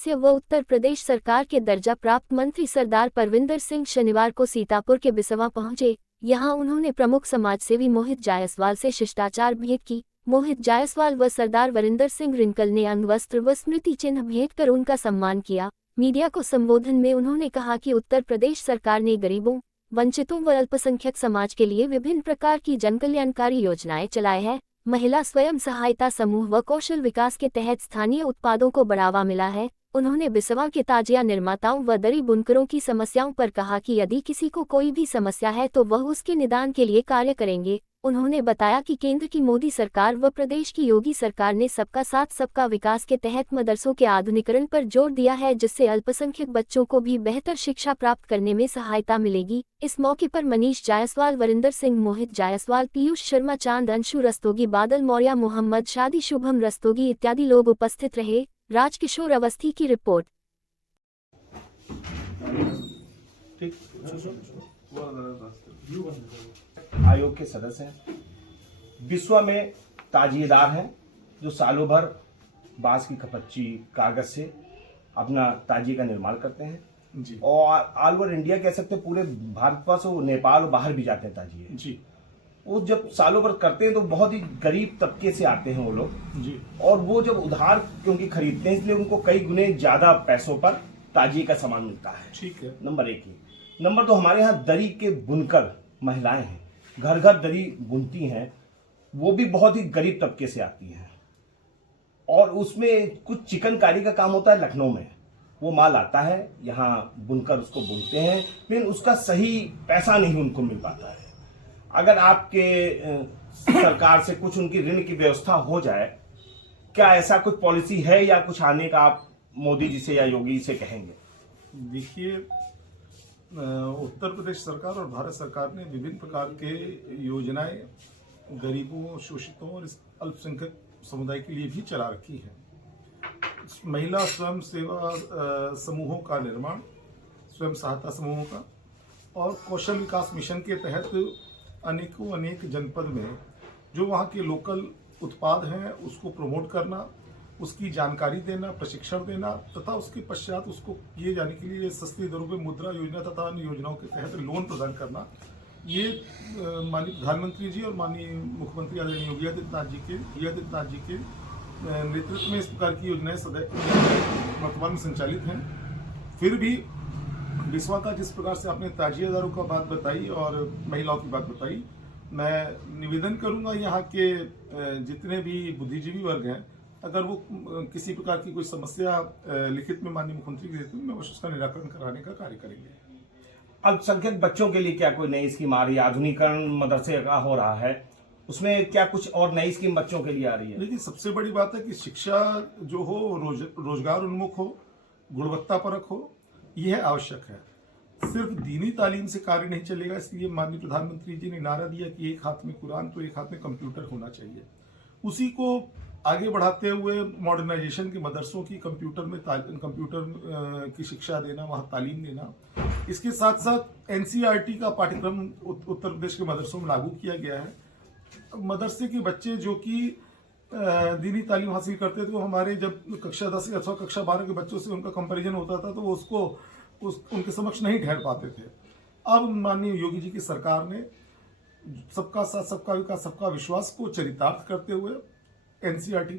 से व उत्तर प्रदेश सरकार के दर्जा प्राप्त मंत्री सरदार परविंदर सिंह शनिवार को सीतापुर के बिसवा पहुंचे। यहां उन्होंने प्रमुख समाजसेवी मोहित जायसवाल से शिष्टाचार भेंट की। मोहित जायसवाल व सरदार वरिंदर सिंह रिंकल ने अंगवस्त्र व स्मृति चिन्ह भेंट कर उनका सम्मान किया। मीडिया को संबोधन में उन्होंने कहा कि उत्तर प्रदेश सरकार ने गरीबों, वंचितों व अल्पसंख्यक समाज के लिए विभिन्न प्रकार की जनकल्याणकारी योजनाएं चलाए हैं। महिला स्वयं सहायता समूह व कौशल विकास के तहत स्थानीय उत्पादों को बढ़ावा मिला है। उन्होंने बिसवा के ताजिया निर्माताओं व दरी बुनकरों की समस्याओं पर कहा कि यदि किसी को कोई भी समस्या है तो वह उसके निदान के लिए कार्य करेंगे। उन्होंने बताया कि केंद्र की मोदी सरकार व प्रदेश की योगी सरकार ने सबका साथ सबका विकास के तहत मदरसों के आधुनिकीकरण पर जोर दिया है, जिससे अल्पसंख्यक बच्चों को भी बेहतर शिक्षा प्राप्त करने में सहायता मिलेगी। इस मौके पर मनीष जायसवाल, वरिंदर सिंह, मोहित जायसवाल, पीयूष शर्मा, चांद, अंशु रस्तोगी, बादल मौर्य, मोहम्मद शादी, शुभम रस्तोगी इत्यादि लोग उपस्थित रहे। राजकिशोर अवस्थी की रिपोर्ट। आयोग के सदस्य हैं, बिसवा में ताजिएदार हैं जो सालों भर बांस की खपच्ची कागज से अपना ताजिए का निर्माण करते हैं जी। और ऑल ओवर इंडिया कह सकते हैं, पूरे भारतवर्ष वो नेपाल और बाहर भी जाते हैं ताजिए जी। वो जब सालों भर करते हैं तो बहुत ही गरीब तबके से आते हैं वो लोग जी। और वो जब उधार क्योंकि खरीदते हैं इसलिए उनको कई गुने ज्यादा पैसों पर ताजिए का सामान मिलता है। ठीक है, नंबर एक ही। नंबर दो, हमारे यहाँ दरी के बुनकर महिलाएं हैं, घर घर दरी बुनती हैं, वो भी बहुत ही गरीब तबके से आती हैं। और उसमें कुछ चिकनकारी का काम होता है लखनऊ में, वो माल आता है यहाँ, बुनकर उसको बुनते हैं, लेकिन उसका सही पैसा नहीं उनको मिल पाता है। अगर आपके सरकार से कुछ उनकी ऋण की व्यवस्था हो जाए, क्या ऐसा कुछ पॉलिसी है या कुछ आने का आप मोदी जी से या योगी जी से कहेंगे? देखिए, उत्तर प्रदेश सरकार और भारत सरकार ने विभिन्न प्रकार के योजनाएं गरीबों, शोषितों और अल्पसंख्यक समुदाय के लिए भी चला रखी है। महिला स्वयं सेवा समूहों का निर्माण, स्वयं सहायता समूहों का, और कौशल विकास मिशन के तहत अनेक जनपद में जो वहाँ के लोकल उत्पाद हैं उसको प्रमोट करना, उसकी जानकारी देना, प्रशिक्षण देना तथा उसके पश्चात उसको किए जाने के लिए सस्ती दरों पर मुद्रा योजना तथा अन्य योजनाओं के तहत लोन प्रदान करना, ये माननीय प्रधानमंत्री जी और माननीय मुख्यमंत्री आदरणीय योगी आदित्यनाथ जी के नेतृत्व में इस प्रकार की योजनाएं वर्तमान में संचालित हैं। फिर भी बिसवा का जिस प्रकार से आपने ताजिएदारों का बात बताई और महिलाओं की बात बताई, मैं निवेदन करूंगा यहाँ के जितने भी बुद्धिजीवी वर्ग हैं, अगर वो किसी प्रकार की कोई समस्या लिखित में माननीय मुख्यमंत्री के नेतृत्व में उसका निराकरण कराने का कार्य करेंगे। अल्पसंख्यक बच्चों के लिए क्या कोई नई स्कीम आ रही है? आधुनिकीकरण मदरसे का हो रहा है, उसमें क्या कुछ और नई स्कीम बच्चों के लिए आ रही है? लेकिन सबसे बड़ी बात है कि शिक्षा जो हो रोजगार उन्मुख हो, गुणवत्ता परक हो, यह आवश्यक है। सिर्फ दीनी तालीम से कार्य नहीं चलेगा, इसलिए माननीय प्रधानमंत्री जी ने नारा दिया कि एक हाथ में कुरान तो एक हाथ में कंप्यूटर होना चाहिए। उसी को आगे बढ़ाते हुए मॉडर्नाइजेशन के मदरसों की कंप्यूटर की शिक्षा देना, वहाँ तालीम देना। इसके साथ साथ एनसीईआरटी का पाठ्यक्रम उत्तर प्रदेश के मदरसों में लागू किया गया है। मदरसे के बच्चे जो कि दीनी तालीम हासिल करते थे, वो हमारे जब कक्षा 10 अथवा कक्षा 12 के बच्चों से उनका कंपैरिजन होता था तो वो उनके समक्ष नहीं ठहर पाते थे। अब माननीय योगी जी की सरकार ने सबका साथ सबका विकास सबका विश्वास को चरितार्थ करते हुए एनसीईआरटी